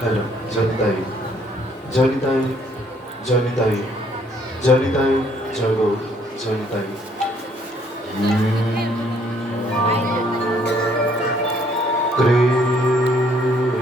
Hello, জনিতাই জনিতাই জনিতাই জনিতাই জগৎ জনিতাই। কৃষ্ণ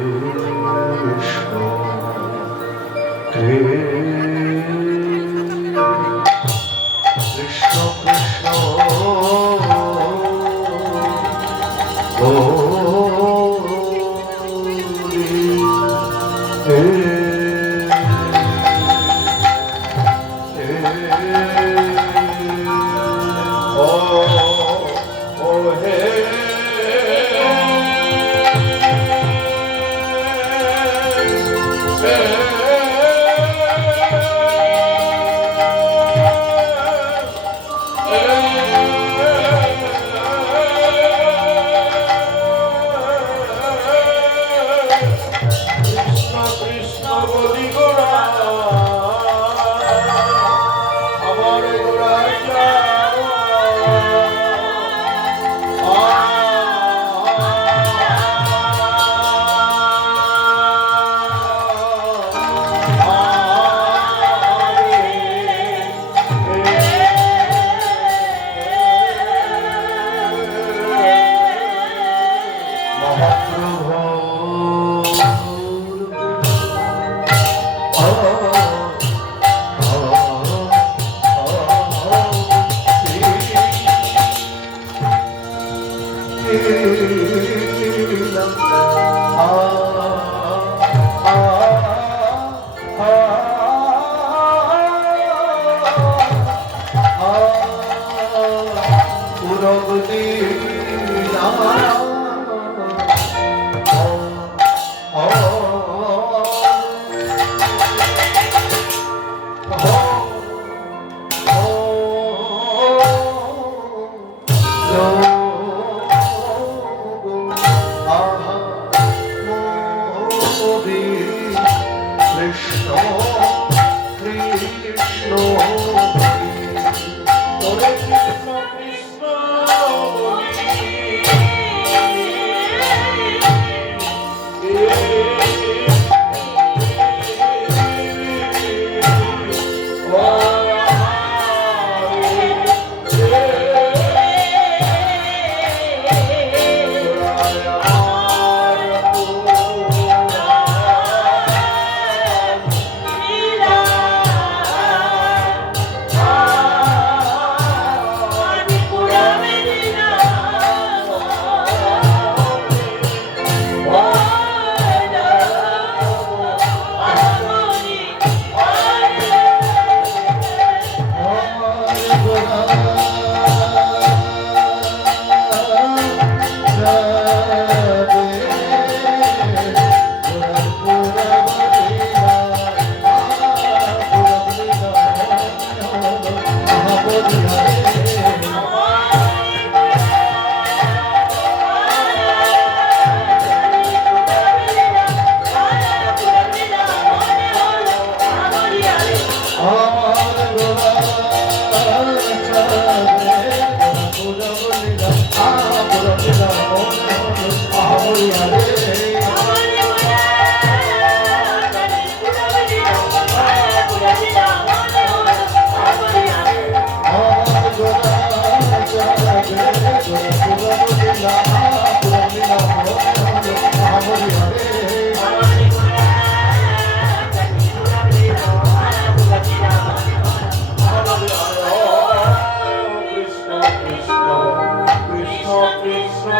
কৃষ্ণ কৃষ্ণ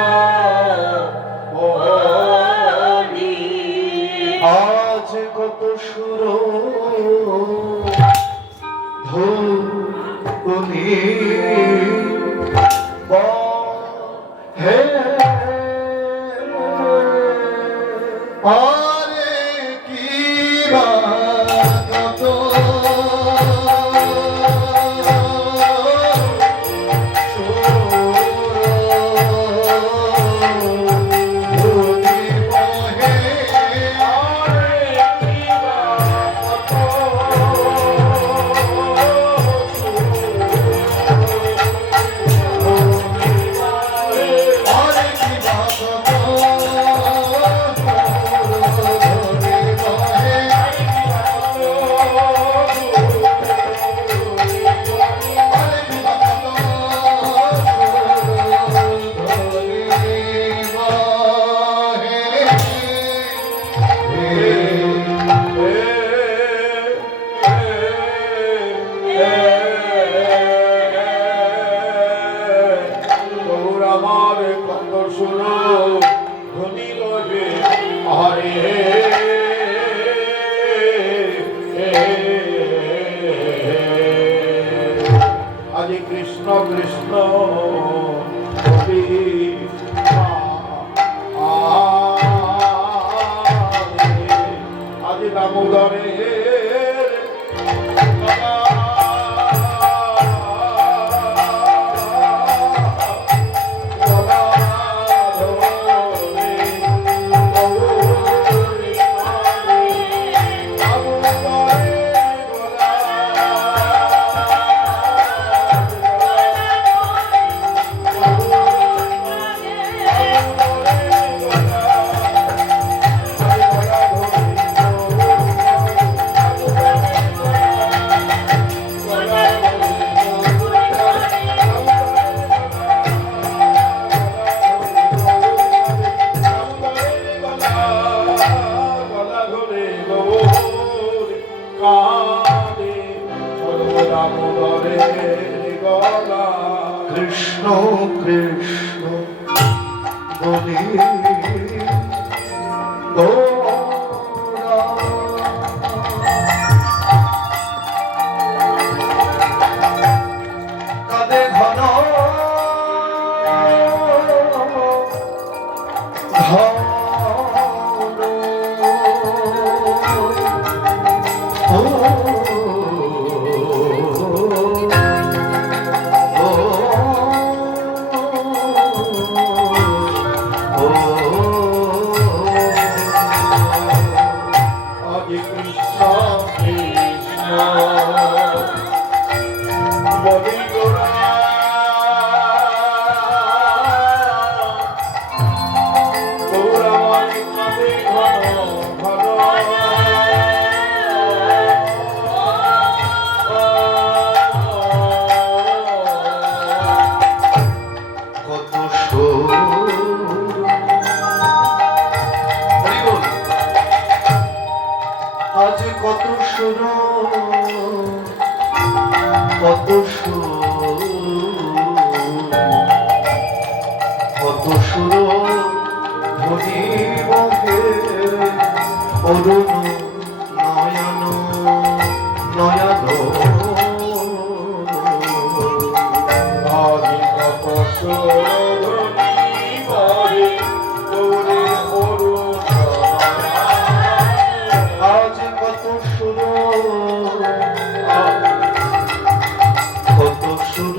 আজ কত সুর ধুনি হে আরে কি বা কত আমার কত শুনো ধ্বনি লবে হরে আজ কৃষ্ণ কৃষ্ণ আজ দামোদরে কৃষ্ণ কৃষ্ণ বলি কাদে ঘন আজ কত সুর কত সুর কত সুর ধ্বনি বহে অরুণ নয়ন নয়ন আজ কত সুর বহে তোরে অরুণ আজ কত সুর কত সুর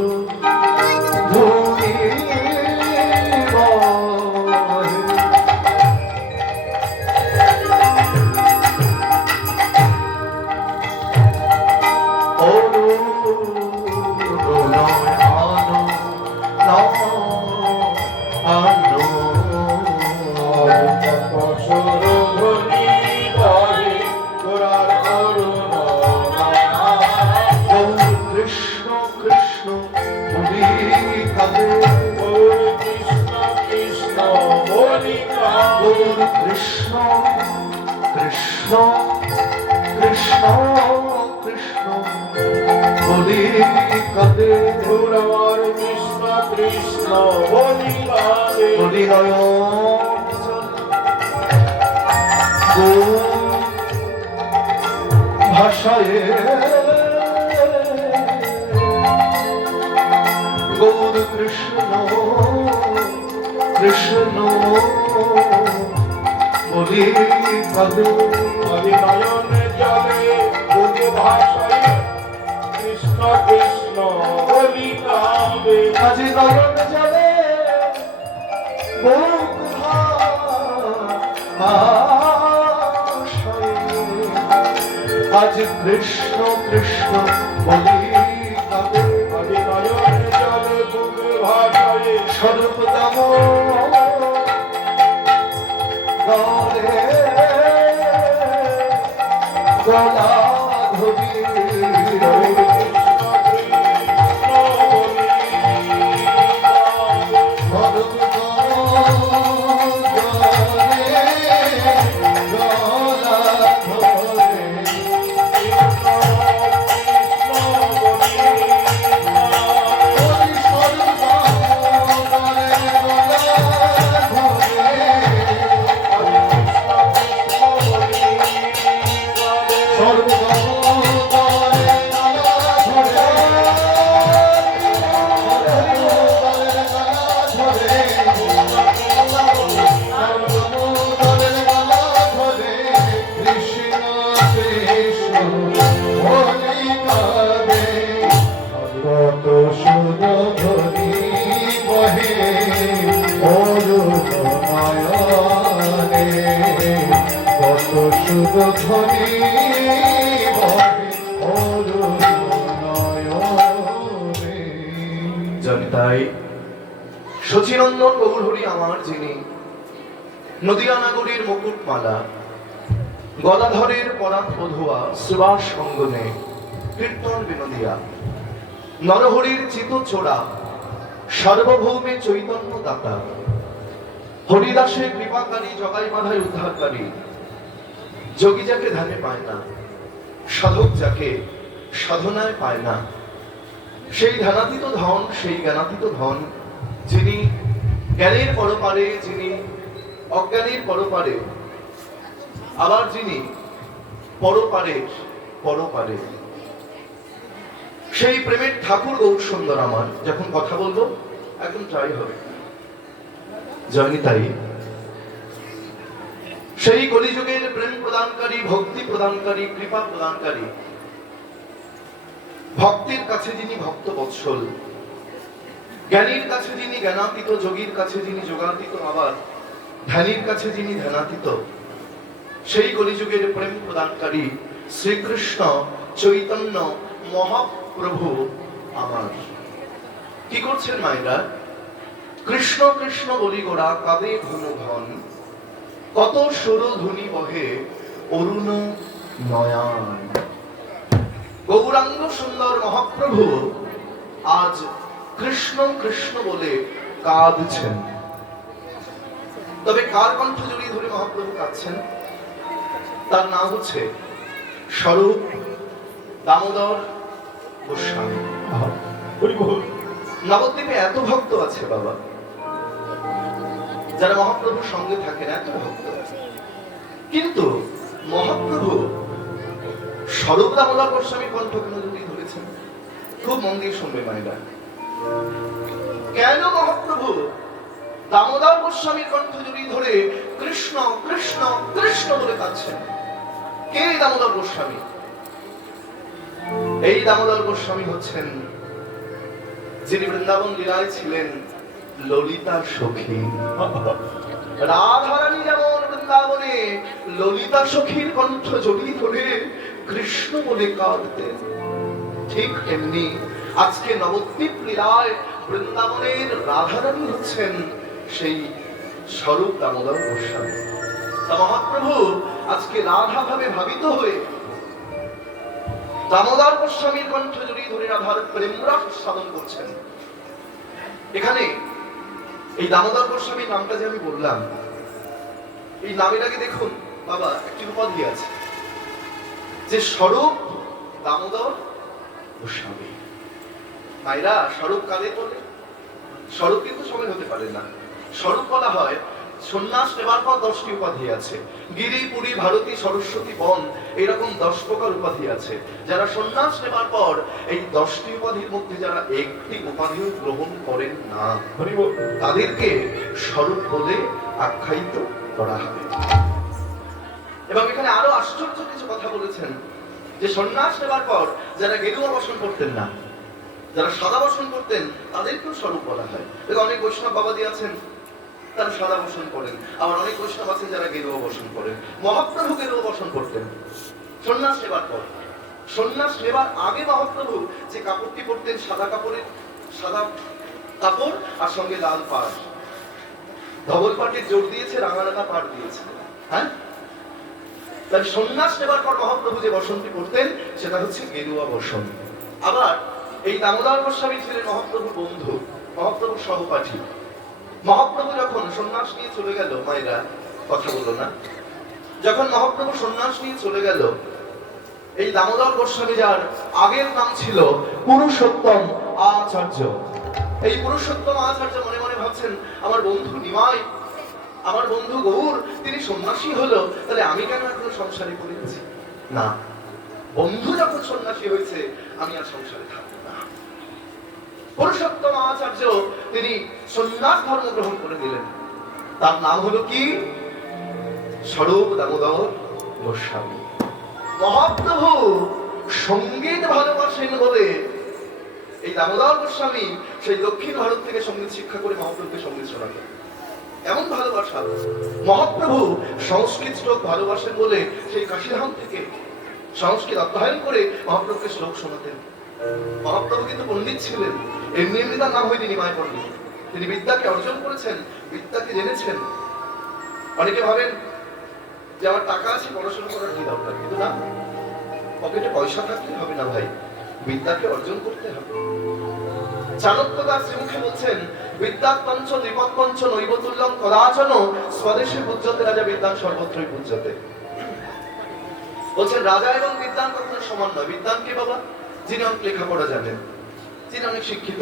ধ্বনি বহে অরুণ নয়ন কৃষ্ণ কৃষ্ণ বলি কাঁদে গৌর কৃষ্ণ কৃষ্ণ বলি গৌর কৃষ্ণ কৃষ্ণ কৃষ্ণ কৃষ্ণ বলি কাঁদে গৌর আমার কৃষ্ণ কৃষ্ণ বলি বলি নয়ন গো ভাষায় গৌর কৃষ্ণ কৃষ্ণ বলি কাঁদে আমি নয়নে জলে বুক ভাষায় কৃষ্ণ কৃষ্ণ বলি কাঁদে আজ নয়ন জলে বুক ভাষায় আজ কৃষ্ণ কৃষ্ণ বলি কাঁদে আমি নয়নে জলে বুক ভাষায় সর্বতম গলে গলা ধরি সর্বতম গলে গলা ধ্বনি বহে অরুণ নয়নে। জানি তাই শচীনন্দন গৌরহরি আমার যিনি, নদিয়া নাগরীর মুকুটমালা, গদাধরের পরাণ বধুয়া, সুবাস অঙ্গনে কীর্তন বিনোদিয়া, নরহরির চিত চোরা, সার্বভৌমে চৈতন্য দাতা, হরিদাসের কৃপাকারী, জগাই বাধায় উদ্ধারকারী, যোগী যাকে ধ্যানে পায় না, সাধক যাকে সাধনায় পায় না, সেই ধ্যানাতীত ধন, সেই জ্ঞানাতীত ধন, যিনি জ্ঞানের পরপারে, যিনি অজ্ঞানের পরপারে, আবার যিনি পরপারের পরপারে, সেই প্রেমের ঠাকুর গৌর সুন্দর আমার। যখন কথা বলবো এখন ট্রাই হবে। জয়নি তাই সেই কলিযুগের প্রেম প্রদানকারী, ভক্তি প্রদানকারী, কৃপা প্রদানকারী, ভক্তের কাছে যিনি ভক্ত বৎসল, জ্ঞানীর কাছে যিনি জ্ঞানাতীত, যোগীর কাছে যিনি যোগাতীত, আবার ধ্যানীর কাছে যিনি ধ্যানাতীত, সেই কলিযুগের প্রেম প্রদানকারী শ্রীকৃষ্ণ চৈতন্য মহাপ্রভু আমার। কি করছেন মায়েরা? কৃষ্ণ কৃষ্ণ বলি গোড়া কাঁদে ঘন ঘন, কত সুরধুনি বহে অরুণ নয়ন। গৌরাঙ্গ সুন্দর মহাপ্রভু আজ কৃষ্ণ কৃষ্ণ বলে কাঁদছেন। তবে কার কণ্ঠ জড়িয়ে ধরে মহাপ্রভু কাঁদছেন? তার নাম হচ্ছে স্বরূপ দামোদর গোস্বামী। নবদ্বীপে এত ভক্ত আছে বাবা, যারা মহাপ্রভুর সঙ্গে থাকেন, এত ভক্ত আছে, কিন্তু মহাপ্রভু স্বরূপ দামোদর গোস্বামী কণ্ঠ কেন জড়িয়ে ধরেছেন? খুব মন দিয়ে শুনবে মায়েরা। কেন মহাপ্রভু দামোদর গোস্বামীর কণ্ঠ জড়িয়ে ধরে কৃষ্ণ কৃষ্ণ কৃষ্ণ বলে কাঁদছেন? কে দামোদর গোস্বামী? এই দামোদর গোস্বামী হচ্ছেন যিনি বৃন্দাবন লীলায় ছিলেন ললিতা সখী। রাধারানী যেমন বৃন্দাবনে ললিতা সখীর কণ্ঠ জড়িয়ে ধরে কৃষ্ণ বলে কাঁদতেন, ঠিক তেমনি আজকে নবদ্বীপ লীলায় বৃন্দাবনের রাধারানী হচ্ছেন সেই স্বরূপ দামোদর গোস্বামী। তা মহাপ্রভু আজকে রাধা ভাবে ভাবিত হয়ে দামোদর গোস্বামীর কণ্ঠ জড়িয়ে ধরে রাধার প্রেমরাস সাধন করছেন। এখানে এই দামোদর গোস্বামীর নামটা যে আমি বললাম, এই নামের আগে দেখুন বাবা একটি উপাধি আছে, যে স্বরূপ দামোদর গোস্বামী। মায়েরা, স্বরূপ কাদের বলে? স্বরূপ কিন্তু সবাই হতে পারে না। স্বরূপ বলা হয় সন্ন্যাস নেবার পর 10টি উপাধি আছে। গিরি, পুরী, ভারতী, সরস্বতী, বন, এরকম 10 প্রকার উপাধি আছে। যারা সন্ন্যাস নেবার পর এই 10টি উপাধির মধ্যে যারা একটি উপাধিও গ্রহণ করেন না, তাদেরকে স্বরূপ বলে আখ্যায়িত করা হবে। এবং এখানে আরো আশ্চর্য কিছু কথা বলেছেন, যে সন্ন্যাস নেবার পর যারা গেরুয়া বসন করতেন না, যারা সাদা বসন করতেন, তাদেরকেও স্বরূপ বলা হয়। অনেক বৈষ্ণব বাবাজি আছেন তারা সাদা বসন করেন, আবার অনেক বৈষ্ণব আছেন যারা গেরুয়া বসন করেন। মহাপ্রভু গেরুয়া বসন করতেন সন্ন্যাস নেবার পর। সন্ন্যাস নেবার আগে মহাপ্রভু যে কাপড়টি পরতেন, সাদা কাপড়ের, সাদা কাপড় আর সঙ্গে লাল পাড়, ধবল পাটির জোর দিয়েছে, রাঙা রাঙা পাড় দিয়েছে। হ্যাঁ, তাহলে সন্ন্যাস নেবার পর মহাপ্রভু যে বসনটি করতেন সেটা হচ্ছে গেরুয়া বসন। আবার এই দামোদর গোস্বামী ছিলেন মহাপ্রভুর বন্ধু, মহাপ্রভুর সহপাঠী। মহাপ্রভু যখন সন্ন্যাস নিয়ে চলে গেল, মায়েরা কথা বলো না, যখন মহাপ্রভু সন্ন্যাস নিয়ে চলে গেল, এই দামোদর গোস্বামী, যার আগের নাম ছিল পুরুষোত্তম আচার্য, এই পুরুষোত্তম আচার্য মনে মনে ভাবছেন, আমার বন্ধু নিমাই, আমার বন্ধু গৌর, তিনি সন্ন্যাসী হলো, তাহলে আমি কেন এখনো সংসারে পড়ে আছি? না, বন্ধু যখন সন্ন্যাসী হয়েছে আমি আর সংসারে থাকবো না। পুরুষোত্তম আচার্য তিনি সন্ন্যাস ধর্ম গ্রহণ করে দিলেন। তার নাম হলো কি? স্বরূপ দামোদর গোস্বামী। মহাপ্রভু সঙ্গীত ভালোবাসেন বলে এই দামোদর গোস্বামী সেই দক্ষিণ ভারত থেকে সঙ্গীত শিক্ষা করে মহাপ্রভুকে সঙ্গীত শোনাতেন। এমন ভালোবাসা। মহাপ্রভু সংস্কৃত শ্লোক ভালোবাসেন বলে সেই কাশীধাম থেকে সংস্কৃত অধ্যয়ন করে মহাপ্রভুকে শ্লোক শোনাতেন। মহাপ্রভু কিন্তু পণ্ডিত ছিলেন, এমনি এমনি তার নাম হয়নি নিমাই পণ্ডিত। তিনি বিদ্যাকে অর্জন করেছেন, বিদ্যাকে জেনেছেন। অনেকে ভাবেন যে আমার টাকা আছে, পড়াশোনা করার কি দরকার, কিন্তু না, পকেটে পয়সা থাকলে হবে না ভাই, বিদ্যাকে অর্জন করতে হবে। চাণক্য তার শ্রীমুখে বলছেন, বিদ্যাৎ পঞ্চ ত্রিপদ পঞ্চ নৈবতুল্যং কদাচন স্বদেশে পূজ্যতে রাজা বিদ্যান সর্বত্রই পূজ্যতে। বলছেন রাজা এবং বিদ্যান কখনো সমান নয়। বিদ্যান কে বাবা? যিনি অনেক লেখাপড়া জানেন, যিনি অনেক শিক্ষিত,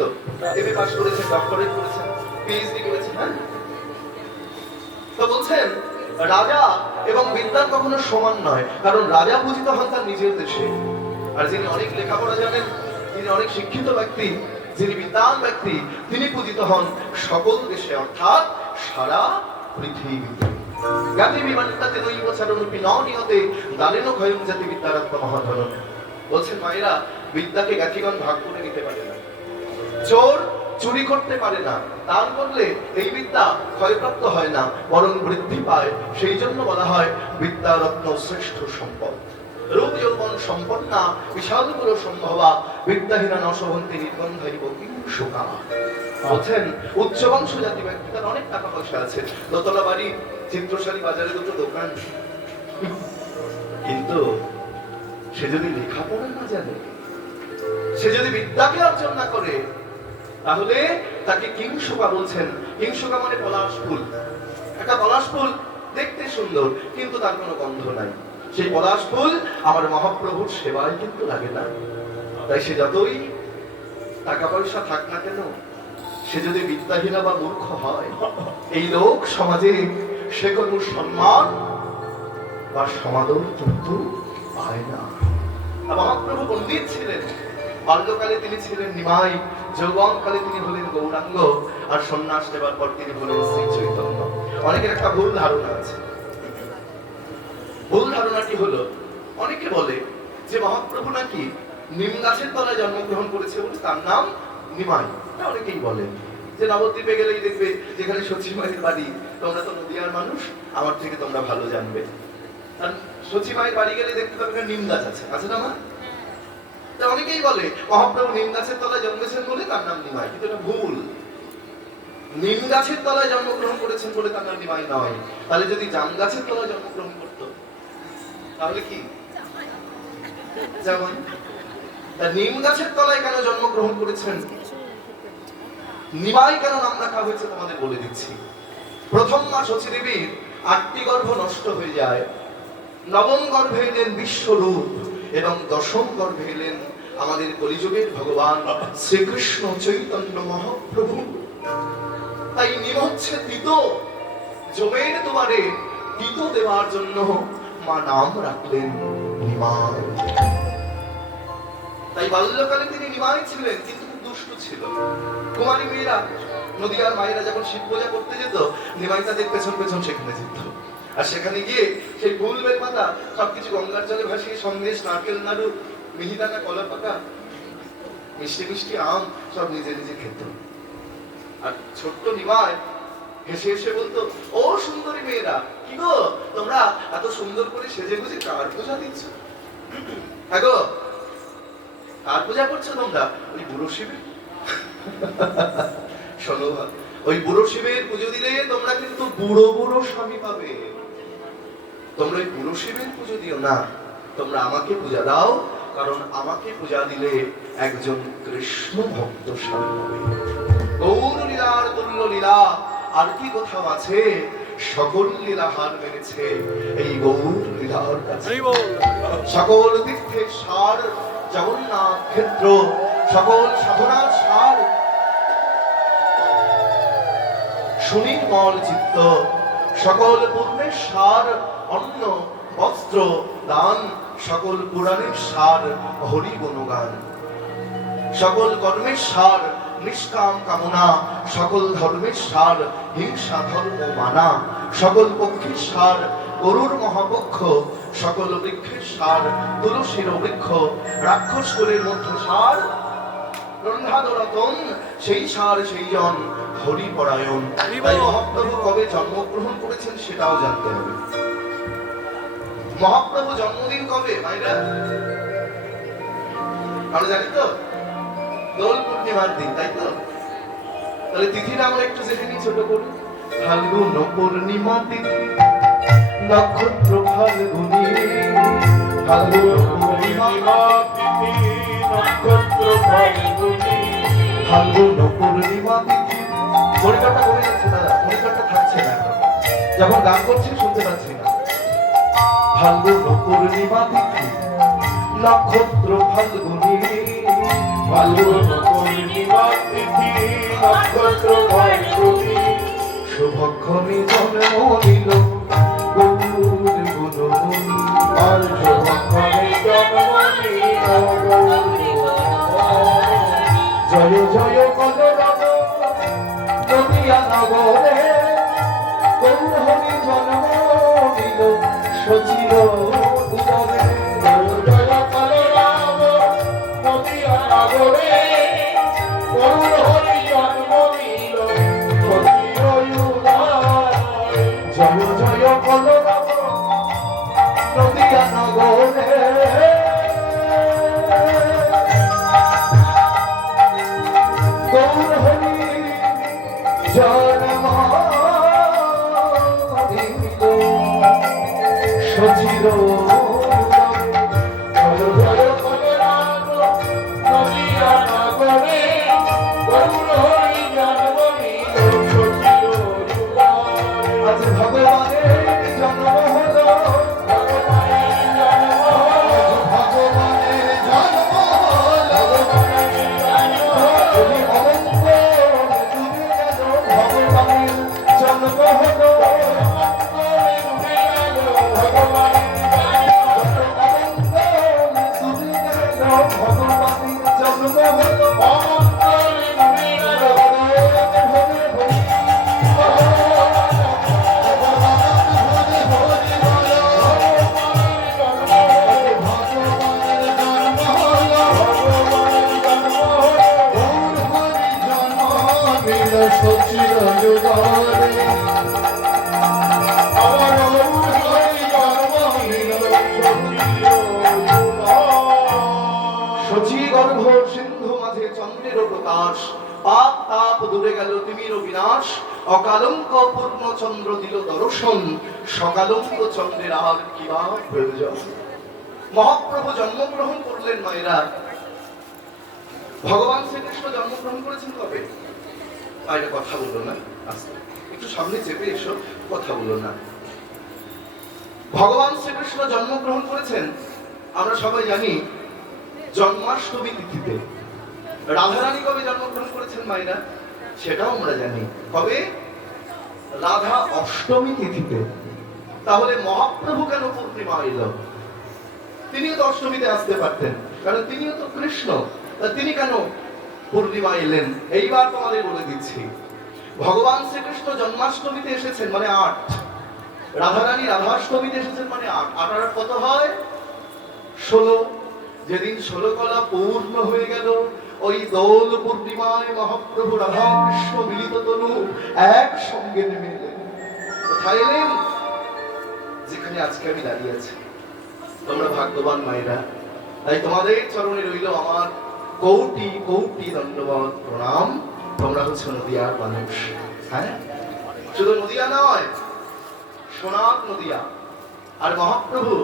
এমএ পাস করেছেন, ডক্টরেট করেছেন, পিএইচডি করেছেন। হ্যাঁ, তো বলছেন রাজা এবং বিদ্যান কখনো সমান নয়, কারণ রাজা পূজিত হন তার নিজের দেশে, আর যিনি অনেক লেখাপড়া জানেন, যিনি অনেক শিক্ষিত ব্যক্তি, যিনি বিদ্বান ব্যক্তি, তিনি পূজিত হন সকল দেশে, অর্থাৎ সারা পৃথিবীতে। জ্ঞাতি বিমানটাতে নৈব চারণুপি ননিয়তে দানেন ক্ষয়ং জাতি বিদ্যারত্ব মহাধন। বলছেন মায়েরা, বিদ্যাকে জ্ঞাতিগণ ভাগ করে নিতে পারে না। চোর চুরি করতে পারে না, দান করলে এই বিদ্যা ক্ষয়প্রাপ্ত হয় না, বরং বৃদ্ধি পায়। সেই জন্য বলা হয় বিদ্যারত্ন শ্রেষ্ঠ সম্পদ। রূপ যৌবন সম্পন্না বিশাল গুলো সম্ভবা বিদ্যাহীনা নশবন্তি নির্গন্ধাই বকিংশুকা। বলছেন উচ্চ বংশ জাতি ব্যক্তি, তার অনেক টাকা পয়সা আছে, দোতলা বাড়ি, চিত্রশালী বাজারে দুটো দোকান, কিন্তু সে যদি লেখাপড়া না জানে, সে যদি বিদ্যাকে অর্জন না করে, তাহলে তাকে কিংশুকা বলছেন। কিংশুকা মানে পলাশ ফুল। একটা পলাশ ফুল দেখতে সুন্দর, কিন্তু তার কোনো গন্ধ নাই। সেই পলাশ ফুল আমার মহাপ্রভুর সেবায় কিন্তু লাগে না। তাই সে যতই টাকা পয়সা থাক না কেন, সে যদি বিদ্যাহীনা বা মূর্খ হয়, এই লোক সমাজে সে কোনো সম্মান বা সমাদর কিন্তু পায় না। মহাপ্রভু পণ্ডিত ছিলেন, বাল্যকালে তিনি ছিলেন নিমাই, যৌবনকালে তিনি হলেন গৌরাঙ্গ, আর সন্ন্যাস নেবার পর তিনি হলেন শ্রী চৈতন্য। অনেকের একটা ভুল ধারণা আছে। ভুল ধারণাটি হলো, অনেকে বলে যে মহাপ্রভু নাকি নিম গাছের তলায় জন্মগ্রহণ করেছে বলে তার নাম নিমাই। অনেকেই বলেন যে নবদ্বীপে গেলেই দেখবে যেখানে সচিমায়ের বাড়ি, তোমরা তো নদীয়ার মানুষ, আমার থেকে তোমরা ভালো জানবে, সচিমায়ের বাড়ি গেলে দেখতে পাবে নিম গাছ আছে, আছে না মা? অনেকেই বলে মহাপ্রভু নিম গাছের তলায় জন্মেছেন বলে তার নাম নিমাই, কিন্তু এটা ভুল। নিম গাছের তলায় জন্মগ্রহণ করেছেন বলে তার নাম নিমাই নয়। তাহলে যদি জাম গাছের তলায় জন্মগ্রহণ করত, তাহলে কি যেমন নিম গাছের তলায় কেন জন্মগ্রহণ করেছেন, নিমাই কেন নাম রাখা হয়েছে তোমাদের বলে দিচ্ছি। প্রথম মা শচী দেবীর 8টি গর্ভ নষ্ট হয়ে যায়, নবম গর্ভে এলেন বিশ্বরূপ, এবং দশম গর্ভে এলেন আমাদের কলিযুগের ভগবান শ্রীকৃষ্ণ চৈতন্য মহাপ্রভু। তাই নিম হচ্ছে তিতো, জমের দুয়ারে তিতো দেওয়ার জন্য মা নাম রাখলেন নিমাই। তাই বাল্যকালে তিনি নিমাই ছিলেন, কিন্তু খুব দুষ্ট ছিল। কুমারী মেয়েরা, নদীয়ার মায়েরা যখন শিব পূজা করতে যেত, নিমাই তাদের পেছন পেছন সেখানে যেত, আর সেখানে গিয়ে সেই ফুল বেল পাতা সবকিছু গঙ্গার জলে ভাসিয়ে সন্দেশ, নারকেল নাড়ু, মিহিদানা, কলা পাতা, মিষ্টি মিষ্টি আম সব নিজে নিজে খেত। আর ছোট্ট নিমাই হেসে হেসে বলতো, ও সুন্দরী মেয়েরা, কি গো তোমরা এত সুন্দর করে সেজে গুজে কার পূজা দিচ্ছ? হ্যাঁ গো, কার পূজা করছো তোমরা? ওই বুড়ো শিবের। শোনো, ওই বুড়ো শিবের পুজো দিলে তোমরা কিন্তু বুড়ো বুড়ো স্বামী পাবে। তোমরা ওই বুড়ো শিবের পুজো দিও না, তোমরা আমাকে পূজা দাও, কারণ আমাকে পূজা দিলে একজন কৃষ্ণ ভক্ত স্বামী পাবে। গৌর লীলার তুল্য লীলা আর কি কোথাও আছে? সকল লীলা হার মেনেছে এই গৌর লীলার কাছে। সকল তীর্থের সার জগন্নাথ ক্ষেত্র, সকল সাধনার সার সুনির্মল চিত্ত, সকল পূর্ণের সার অন্ন বস্ত্র দান, সকল পুরাণের সার হরি গুণগান, সকল কর্মের সার নিষ্কাম কামনা, সকল ধর্মের সার হিংসা ধর্ম মানা, সকল পক্ষের সার গরুর মহাপক্ষ, সকল বৃক্ষের সার তুলসীর বৃক্ষ, রাক্ষস কুলের মধ্য সার রন্ধাদরতন, সেই সার সেই জন হরিপরায়ণ। তাই মহাপ্রভু কবে জন্মগ্রহণ করেছেন সেটাও জানতে হবে। মহাপ্রভু জন্মদিন কবে মায়েরা আমরা জানি তো? দোল পূর্ণিমার দিন, তাই তো? তাহলে তিথিটা আমরা একটু জেনে নিই ছোট করে। ফাল্গুন পূর্ণিমা তিথি, নক্ষত্র ফাল্গুনি। ফাল্গুন পূর্ণিমা তিথি, নক্ষত্র ফাল্গুনি। ফাল্গুন পূর্ণিমা তিথি। মনিটরটা কমে যাচ্ছে দাদা, মনিটরটা থাকছে না এখন। যখন গান করছি শুনতে পাচ্ছি না। ফাল্গুন পূর্ণিমা তিথি, নক্ষত্র ফাল্গুনি। ফাল্গুন পূর্ণিমা তিথি, নক্ষত্র ফাল্গুনি। শুভক্ষণে জন্ম নিল গৌর গুণমণি। আর শুভক্ষণে জন্ম নিল গৌর। জয় জয় কলরব নদিয়া নগরে, গৌরহরি জন্ম নিল সচির উদরে। জয় জয় কালরাম নদিয়া নগরে, গৌরহরি জন্ম নিল সচির উদরে। জয় জয় কলরব নদিয়া নগরে, গৌরহরি জন্ম নিল সচির জয় জয় কালরাম নদিয়া নগরে, গৌরহরি জন্ম নিল সচির উদরে। আজ ভগবানের জন্ম হলো, ভগবানের জন্ম হলো, ভগবানের জন্ম হলো। তুমি অনন্ত ডুবে গেল, ভগবানের জন্ম হলো। অনন্ত ডুবে গেল, ভগবানের জন্ম হলো। সচির যুগরে আমার হরি জন্ম নিল সচির উদরে। সচি গর্ভ সিন্ধু মাঝে চন্দ্রের প্রকাশ, পাপ তাপ দূরে গেল তিমির বিনাশ। অকালঙ্ক পূর্ণ চন্দ্র দিল দর্শন, সকালঙ্ক চন্দ্রের আর কি বা প্রয়োজন। মহাপ্রভু জন্মগ্রহণ করলেন মায়েরা। ভগবান শ্রীকৃষ্ণ জন্মগ্রহণ করেছেন কবে? মায়েরা কথা বললো না, আস্তে একটু সামনে চেপে এসো, কথা বললো না। ভগবান শ্রীকৃষ্ণ জন্মগ্রহণ করেছেন আমরা সবাই জানি জন্মাষ্টমী তিথিতে। রাধারানী কবে জন্মগ্রহণ করেছেন মায়েরা? সেটাও আমরা জানি কবে? রাধা অষ্টমী তিথিতে। তাহলে মহাপ্রভু কেন পূর্ণিমা এল? তিনিও তো অষ্টমীতে আসতে পারতেন, কারণ তিনিও তো কৃষ্ণ। তা তিনি কেন পূর্ণিমা এলেন? এইবার তোমাদের বলে দিচ্ছি। ভগবান শ্রীকৃষ্ণ জন্মাষ্টমীতে এসেছেন মানে ৮, রাধারানী রাধাষ্টমীতে এসেছেন মানে ৮। ৮ আর কত হয়? ১৬। যেদিন ১৬ কলা পূর্ণ হয়ে গেল, ওই দোল পূর্ণিমায় মহাপ্রভু রাধা কৃষ্ণ মিলিত তনু একসঙ্গে নেমে এলেন। কোথায় এলেন? যেখানে আজকে আমি দাঁড়িয়ে আছি। তোমরা ভাগ্যবান মায়েরা, তাই তোমাদের চরণে রইল আমার কোটি কোটি দণ্ডবত প্রণাম। তোমরা হচ্ছে নদিয়ার মানুষ। হ্যাঁ, শুধু নদিয়া নয়, সোনার নদিয়া। আর মহাপ্রভু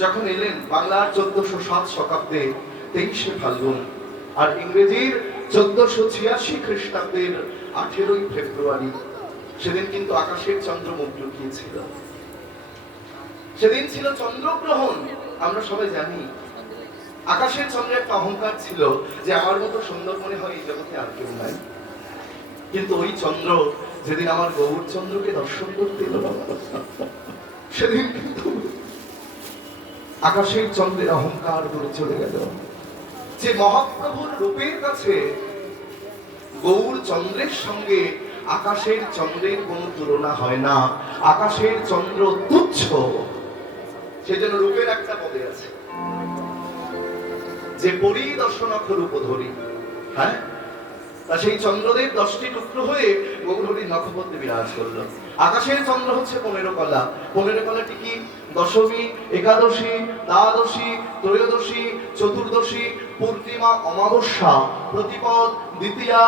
যখন এলেন বাংলার 1407 শতাব্দে 23শে ফাল্গুন, আর ইংরেজির 1486 খ্রিস্টাব্দের 18ই ফেব্রুয়ারি, সেদিন কিন্তু আকাশের চন্দ্র মুখ লুকিয়েছিল। সেদিন ছিল চন্দ্রগ্রহণ। আমরা সবাই জানি আকাশের চন্দ্রের একটা অহংকার ছিল যে আমার মতো সুন্দর মনে হয় এই জগতে আর কেউ নাই। কিন্তু ওই চন্দ্র যেদিন আমার গৌর চন্দ্রকে দর্শন করতে এলো, সেদিন কিন্তু আকাশের চন্দ্রের অহংকার করে চলে গেল। যে মহাপ্রভুর রূপের কাছে গৌর চন্দ্রের সঙ্গে আকাশের চন্দ্রের কোনো তুলনা হয় না। আকাশের চন্দ্র তুচ্ছ। সেজন্য রূপের একটা পদে আছে যে পরিদর্শনক্ষ রূপ ধরি। হ্যাঁ, তা সেই চন্দ্রদেব 10টি টুকরো হয়ে গৌরহরির নখপদ্মে বিরাজ করলো। আকাশের চন্দ্র হচ্ছে 15 কলা। 15 কলাটি কি? দশমী, একাদশী, দ্বাদশী, ত্রয়োদশী, চতুর্দশী, পূর্ণিমা, অমাবস্যা, প্রতিপদ, দ্বিতীয়া,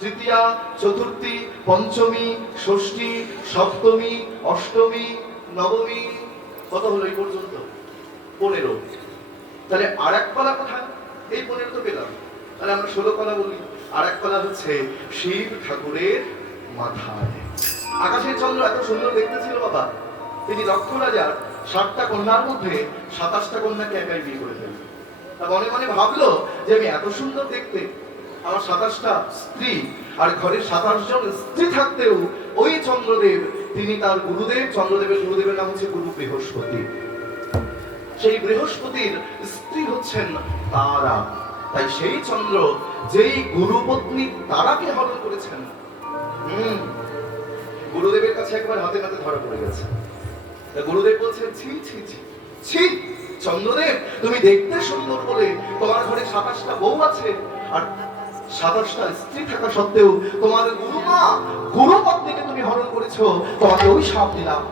তৃতীয়া, চতুর্থী, পঞ্চমী, ষষ্ঠী, সপ্তমী, অষ্টমী, নবমী। কত হলো এই পর্যন্ত? 15। তাহলে আর এক কলা কোথায়? এই 15 তো পেলাম, তাহলে আমরা 16 কলা বলি। আর এক কলা হচ্ছে শিব ঠাকুরের মাথায়। আকাশের চন্দ্র এত সুন্দর দেখতে ছিল বাবা, তিনি দক্ষ রাজার 60টা কন্যার মধ্যে 27টা কন্যাকে একাই বিয়ে করে ফেললেন। তা মনে মনে ভাবলো যে আমি এত সুন্দর দেখতে, আমার 27টা স্ত্রী আর ঘরে 27 জন স্ত্রী থাকতেও ওই চন্দ্রদেব, তিনি তার গুরুদেব, চন্দ্রদেবের গুরুদেবের নাম হচ্ছে গুরু বৃহস্পতি। সেই বৃহস্পতির স্ত্রী হচ্ছেন তারা। তাই সেই চন্দ্র যেই গুরুপত্নী তারাকে হরণ করেছেন, গুরুদেবের কাছে একবার হাতে নাতে ধরা পড়ে গেছে। গুরুদেব বলছেন, ছি ছি ছি ছি চন্দ্রদেব, তুমি দেখতে সুন্দর বলে তোমার ঘরে 27টা বউ আছে আর 27টা স্ত্রী থাকা সত্ত্বেও তোমার গুরুমা গুরুপত্নীকে তুমি হরণ করেছো, তোমাকে অভিশাপ দিলাম।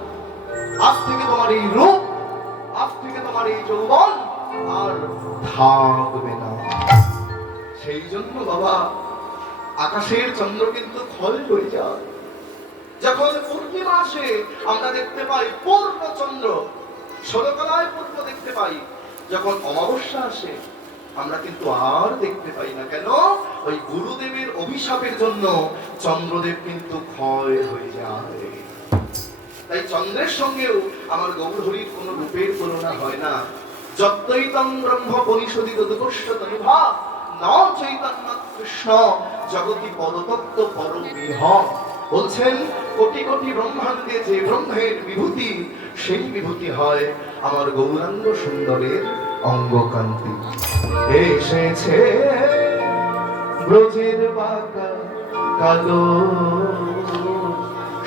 আজ থেকে তোমার এই রূপ, আজ থেকে তোমার এই যৌবন আর থাকবে না। সেই জন্য বাবা আকাশের চন্দ্র কিন্তু ক্ষয় হয়ে যায়। যখন পূর্ণিমা আসে আমরা দেখতে পাই পূর্ণ চন্দ্র, 16 কলায় পূর্ণ দেখতে পাই। যখন অমাবস্যা আসে আমরা কিন্তু আর দেখতে পাই না। কেন? ওই গুরুদেবের অভিশাপের জন্য চন্দ্রদেব কিন্তু ক্ষয় হয়ে যায়। তাই চন্দ্রের সঙ্গেও আমার গৌরহরির কোন রূপের তুলনা হয় না। যদ্বৈতং ব্রহ্ম পরিশোধিত দুঃখস্তনুভা ন চৈতন্য কৃষ্ণ জগতি পদতত্ত্ব পরমিহ। বলছেন কোটি কোটি ব্রহ্মাণ্ডে যে ব্রহ্মের বিভূতি, সেই বিভূতি হয় আমার গৌরাঙ্গ সুন্দরের অঙ্গকান্তি। এসেছে ব্রজের বাঁকা কালো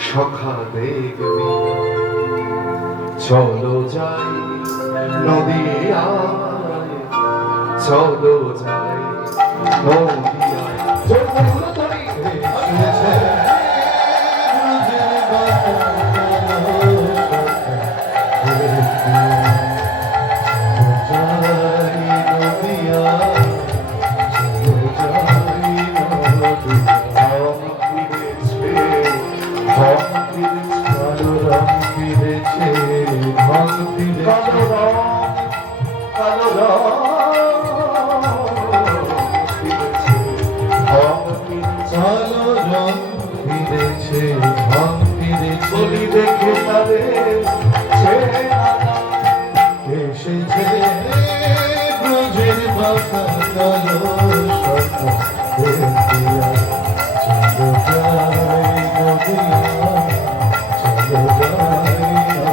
সখা দেখবি, চলো যাই নদিয়ায়, চলো যাই নদিয়ায়। দেখে তাদের এসেছে ব্রজের বাঁকা কালো সখা দেখিয়া, চলো যাই নদিয়ায়, চলো যাই নদিয়ায়।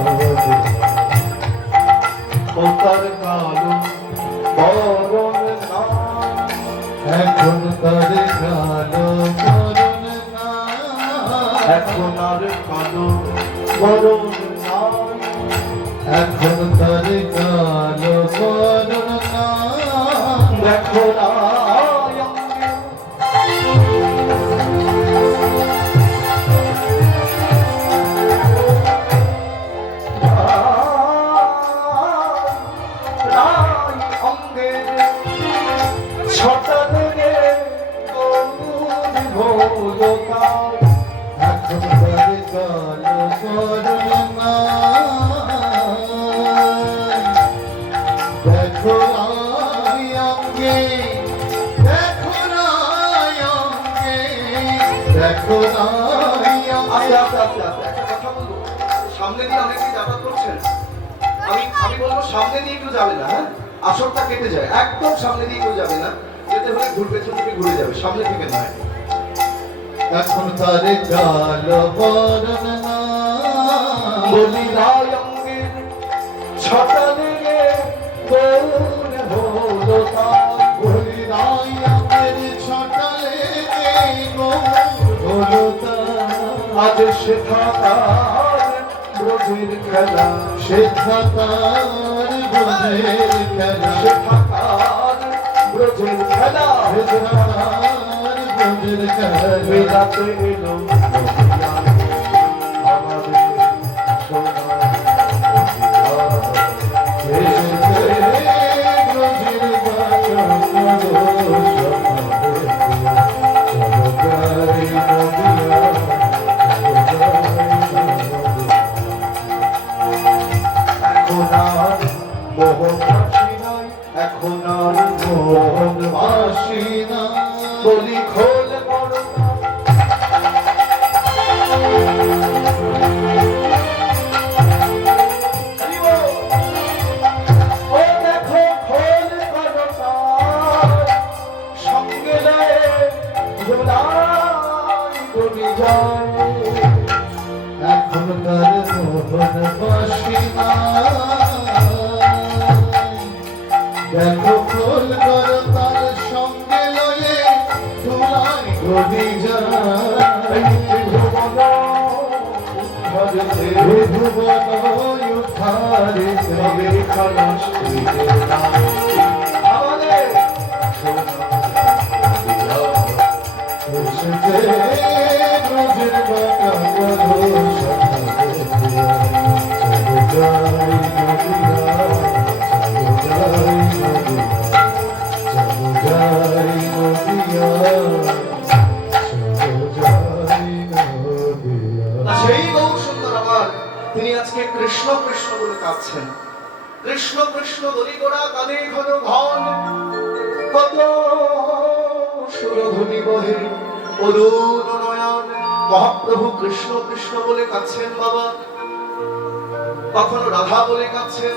ও তার কালো বরণ নাম, এখন তার কালো বরণ না, এখন আর কালো বরণ নাই, এখন তার কালো বরণ না। দেখো না অঙ্গে ছটা থেকে গৌর ভোলকা। এখন তার কালো বরণ না, দেখো আই অঙ্গে, দেখো আই অঙ্গে, দেখো আই অঙ্গে। আস্তে আস্তে আস্তে আস্তে একটা কথা বলবো, সামনে দিয়ে অনেকেই যাতায়াত করছেন, আমি বলবো সামনে দিয়ে কেউ যাবে না। হ্যাঁ, আসরটা কেটে যায়, একদম সামনে দিয়ে কেউ যাবে না, যেতে হলে পেছন থেকে ঘুরে যাবে, সামনে থেকে নয়। এখন তার কালো বরণ না, বলি রায় অঙ্গের ছটা লেগে গৌর ভোলকা। বলি নাই আমার ছটালে গৌরতা, আজ শেখাতার ব্রজের খেলা, শেখাতার ব্রজের খেলা, শেখাতার ব্রজের খেলা, শেখাতার নদীর খেলা মেলাতে এলো নদিয়া আমাদের সোনার নদিয়া। নদীর এখন আর মোহন মাসি নাই, এখন আর মোহন মাসি বাসিনা বলি খোল বড় ও দেখো খোল করতা সঙ্গে ধুলাই গড়ি যায়। এখনকার মোহন বাসিনা দেখো ফুল কর তার সঙ্গে লয়ে ধুলাই গড়ি যায় ভুবন উদ্ধারে তবে খালাস হইবে না আমাদের এসেছে নদীর বাঁকা সেই গৌর সুন্দর আমার তিনি আজকে কৃষ্ণ কৃষ্ণ বলে কাঁদছেন। কৃষ্ণ কৃষ্ণ দলি গোড়া কাঁদে ঘন ঘন, কত সুরধুনি বহে অরুণ নয়ন। মহাপ্রভু কৃষ্ণ কৃষ্ণ বলে কাঁদছেন বাবা, কখনো রাধা বলে কাঁদছেন।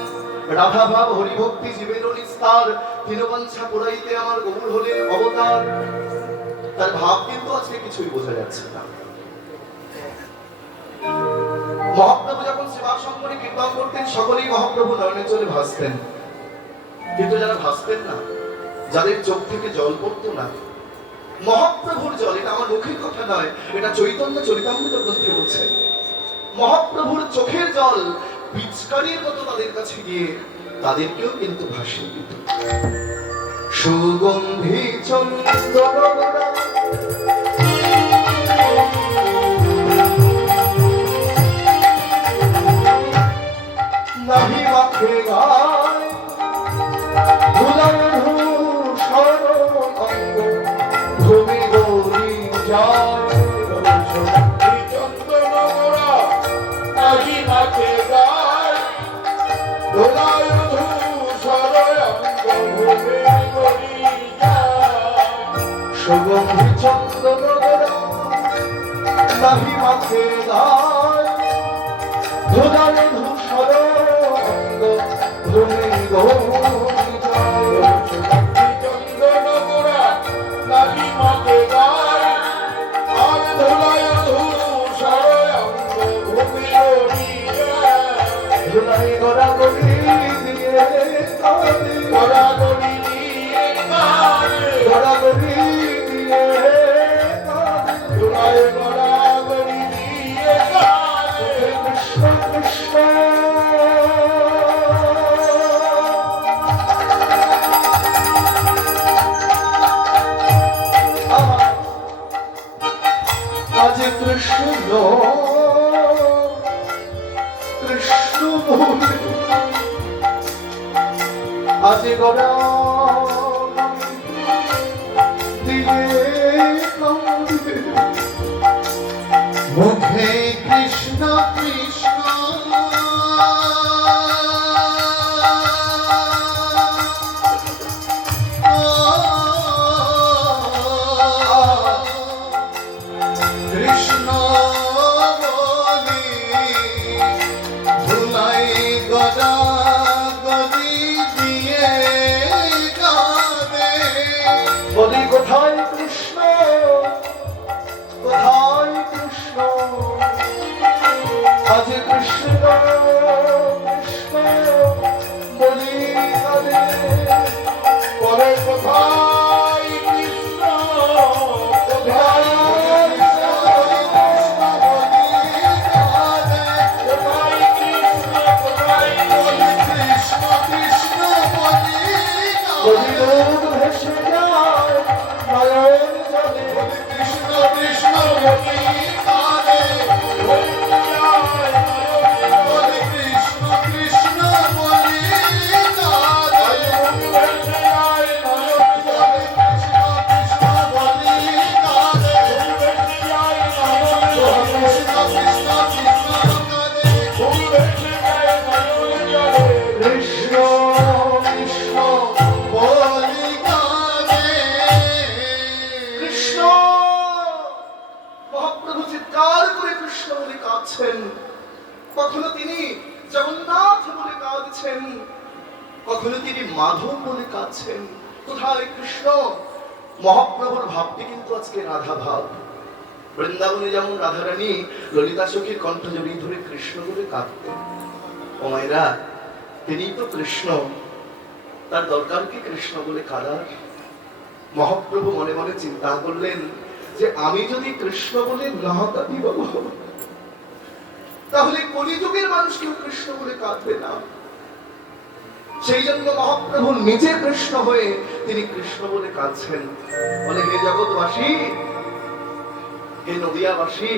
রাধা ভাব হরিভক্তি জীবের নিস্তার, তিনবাঞ্ছা পুরাইতে আমার গৌর হলেন অবতার। তার ভাব কিন্তু আজকে কিছুই বোঝা যাচ্ছে না। মহাপ্রভু যখন সেবা সঙ্গরে কীর্তন করতেন সকলেই মহাপ্রভু নয়নের জলে ভাসতেন, কিন্তু যারা ভাসতেন না, যাদের চোখ থেকে জল পড়তো না, মহাপ্রভুর জল, এটা আমার মুখের কথা নয়, এটা চৈতন্য চরিতামৃত গ্রন্থে বলছে, মহাপ্রভুর চোখের জল পিচকারির মতো তাদের কাছে গিয়ে তাদেরকেও কিন্তু ভাসিয়ে দিত। সুগন্ধি চন্দন নাভি মাখে গায় ধুলার ধূসর অঙ্গ, ভূমি গৌরী যায় চন্দন গোড়া নাহি মাকে গায় দোলায় ধূসর অঙ্গ ভূমি গড়ি যায়। সুগন্ধি চন্দন নাভি মাখে গায় ধুলার ধূসর অঙ্গ, ভূমি গৌরী যায়। চন্দন গোড়া নাহি মাকে গায় আর দোলায় ধূসর অঙ্গ ভূমি গড়ি যায়। ধুলাই গড়া গড়ি দিয়ে কাঁদে, গোড়া গড়ি দিয়ে কাঁদে, গড়া গড়ি দিয়ে কাঁদে। দোলায় গোড়া গড়ি দিয়ে কাঁদে। কৃষ্ণ কৃষ্ণ আজ কৃষ্ণ কৃষ্ণ বলে আজ গড়া দিয়ে কাঁদে। মুখে কৃষ্ণ কৃষ্ণ কৃষ্ণ বলি ধুলাই গদা গদি দিয়ে কাঁদে। বলি কোথায় কৃষ্ণ, কোথায় কৃষ্ণ, কখনো তিনি মাধব বলে কাঁদছেন, কোথায় কৃষ্ণ। মহাপ্রভুর ভাবটি কিন্তু আজকে রাধা ভাব। বৃন্দাবনে যেমন রাধারানী ললিতা সখীর কণ্ঠ জড়িয়ে ধরে কৃষ্ণ বলে কাঁদতেন, ও মায়েরা তিনিই তো কৃষ্ণ, তার দরকার কি কৃষ্ণ বলে কাঁদার? মহাপ্রভু মনে মনে চিন্তা করলেন যে আমি যদি কৃষ্ণ বলে না কাঁদি বাবা, তাহলে কলিযুগের মানুষ কেউ কৃষ্ণ বলে কাঁদবে না। সেই জন্য মহাপ্রভু নিজে কৃষ্ণ হয়ে তিনি কৃষ্ণ বলে কাঁদছেন। বলে, হে জগৎবাসী, হে নদিয়াবাসী,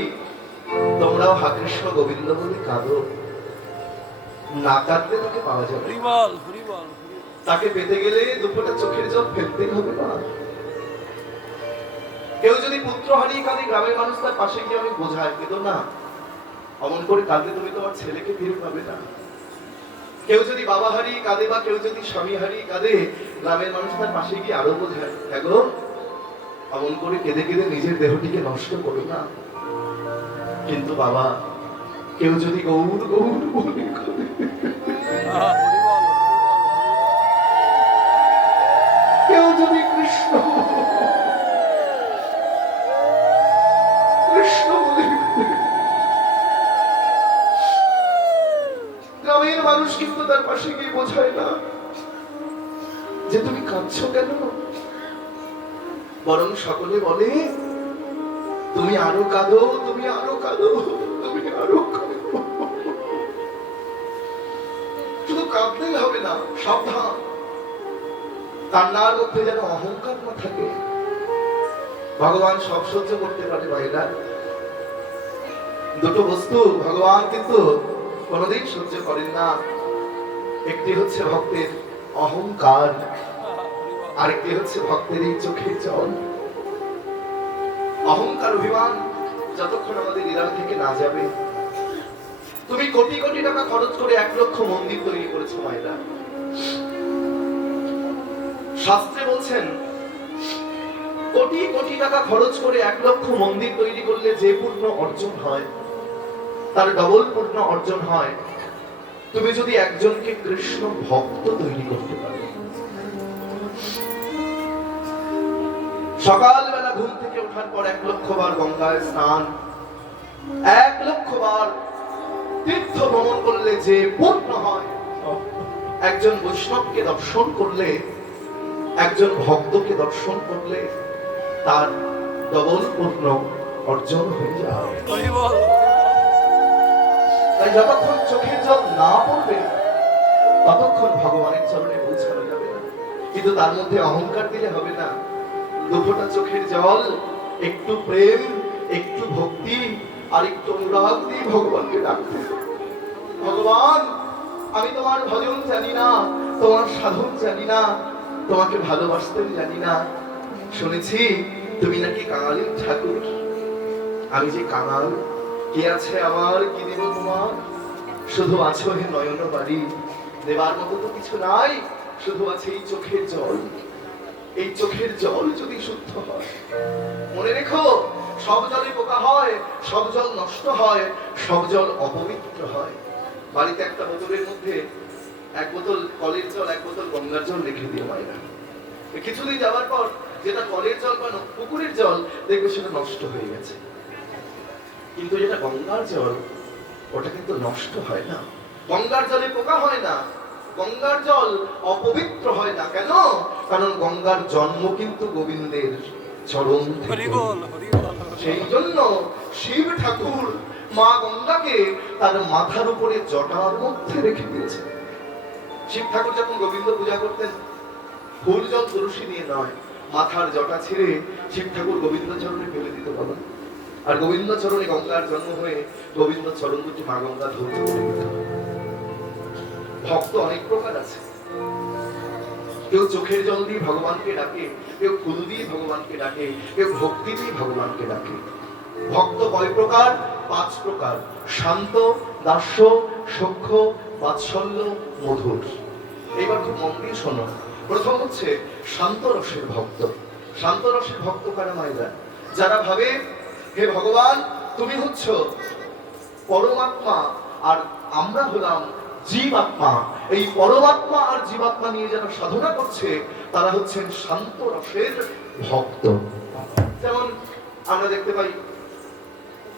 তোমরাও হা কৃষ্ণ গোবিন্দ বলে কাঁদো। না কাঁদলে তাকে পাওয়া যাবে, তাকে পেতে গেলে দুপোটা চোখের জল ফেলতেই হবে না। কেউ যদি পুত্র হারিয়ে কাঁদে, গ্রামের মানুষ তার পাশে গিয়ে অনেক বোঝায়, কেঁদো না, অমন করে কাঁদলে তুমি তোমার ছেলেকে ফিরে পাবে না। কেউ যদি বাবা হারিয়ে কাঁদে বা কেউ যদি স্বামী হারিয়ে কাঁদে, গ্রামের মানুষ তার পাশে গিয়ে আরো বোঝায়, দেখো অমন করে কেঁদে কেঁদে নিজের দেহটিকে নষ্ট করো না। কিন্তু বাবা, কেউ যদি গৌর গৌর বলে কাঁদে, কেউ যদি কৃষ্ণ কৃষ্ণ বলে কাঁদে, গ্রামের মানুষ কিন্তু তার পাশে গিয়ে বোঝায় না যে তুমি কাঁদছো কেন, বরং সকলে বলে তুমি আরো কাঁদো, তুমি আরো কাঁদো, তুমি আরো কাঁদো। শুধু কাঁদলেই হবে না, সাবধান, কান্নার মধ্যে যেন অহংকার না থাকে। ভগবান সব সহ্য করতে পারে ভাইরা, দুটো বস্তু ভগবান কিন্তু কোনোদিন সহ্য করেন না। একটি হচ্ছে ভক্তের অহংকার, আরেকটি হচ্ছে ভক্তের এই চোখের জল। অহংকার অভিমান যতক্ষণ আমাদের হৃদয় থেকে না যাবে। তুমি কোটি কোটি টাকা খরচ করে 1 লক্ষ মন্দির তৈরি করেছো মায়েরা, শাস্ত্রে বলছেন কোটি কোটি টাকা খরচ করে 1 লক্ষ মন্দির তৈরি করলে যে পূর্ণ অর্জন হয় তার ডবল পূর্ণ অর্জন হয় তুমি যদি একজনকে কৃষ্ণ ভক্ত তৈরি করতে পারো। সকালবেলা ঘুম থেকে ওঠার পর 1 লক্ষ বার গঙ্গায় স্নান, 1 লক্ষ বার তীর্থ ভ্রমণ করলে যে পূর্ণ হয়, একজন বৈষ্ণবকে দর্শন করলে, একজন ভক্তকে দর্শন করলে তার ডবল পূর্ণ অর্জন হয়ে যায়। তাই যতক্ষণ চোখের জল না পড়বে ততক্ষণ ভগবানের চরণে পৌঁছানো যাবে না। কিন্তু তার মধ্যে অহংকার দিলে হবে না। দুফোঁটা চোখের জল, একটু প্রেম, একটু ভক্তি আর একটু অনুরাগ দিয়ে ভগবানকে ডাকতে, ভগবান আমি তোমার ভজন জানি না, তোমার সাধন জানি না, তোমাকে ভালোবাসতে জানি না, শুনেছি তুমি নাকি কাঙালির ঠাকুর, আমি যে কাঙাল, কি আছে আমার, কি দেব তোমার, শুধু আছো হে নয়ন বাড়ি, দেবার মতো তো কিছু নাই, শুধু আছে এই চোখের জল। এই চোখের জল যদি শুদ্ধ হয়, মনে রেখো সব জলে পোকা হয়, সব জল নষ্ট হয়, সব জল অপবিত্র হয়। বাড়িতে একটা বোতলের মধ্যে 1 বোতল কলের জল, 1 বোতল গঙ্গার জল রেখে দিও মায়েরা। কিছুদিন যাওয়ার পর যেটা কলের জল বা পুকুরের জল দেখবে সেটা নষ্ট হয়ে গেছে, কিন্তু যেটা গঙ্গার জল ওটা কিন্তু নষ্ট হয় না। গঙ্গার জলে পোকা হয় না, গঙ্গার জল অপবিত্র হয় না। কেন? কারণ গঙ্গার জন্ম কিন্তু গোবিন্দের চরণ থেকে। সেই জন্য শিব ঠাকুর মা গঙ্গাকে তার মাথার উপরে জটার মধ্যে রেখে দিয়েছে। শিব ঠাকুর যখন গোবিন্দ পূজা করতেন, ফুল জল তুলসী নিয়ে নয়, মাথার জটা ছিঁড়ে শিব ঠাকুর গোবিন্দ চরণে ফেলে দিতে বলেন। আর গোবিন্দ চরণে গঙ্গার জন্ম হয়ে গোবিন্দ চরণ দুটি মা গঙ্গা ধৌত করে দিত। ভক্ত অনেক প্রকার আছে, কেউ চোখের জল দিয়ে ভগবানকে ডাকে, কেউ ফুল দিয়ে ভগবানকে ডাকে, কেউ ভক্তি দিয়ে ভগবানকে ডাকে। ভক্ত কয় প্রকার? 5 প্রকার: শান্ত, দাস্য, সখ্য, বাৎসল্য, মধুর। এইবার খুব মন দিয়ে শোনো। প্রথম হচ্ছে শান্ত রসের ভক্ত। শান্ত রসের ভক্ত কারা মায়েরা? যারা ভাবে হে ভগবান তুমি হচ্ছ পরমাত্মা আর আমরা হলাম জীবাত্মা, এই পরমাত্মা আর জীবাত্মা নিয়ে যারা সাধনা করছে তারা হচ্ছেন শান্ত রসের ভক্ত। যেমন আমরা দেখতে পাই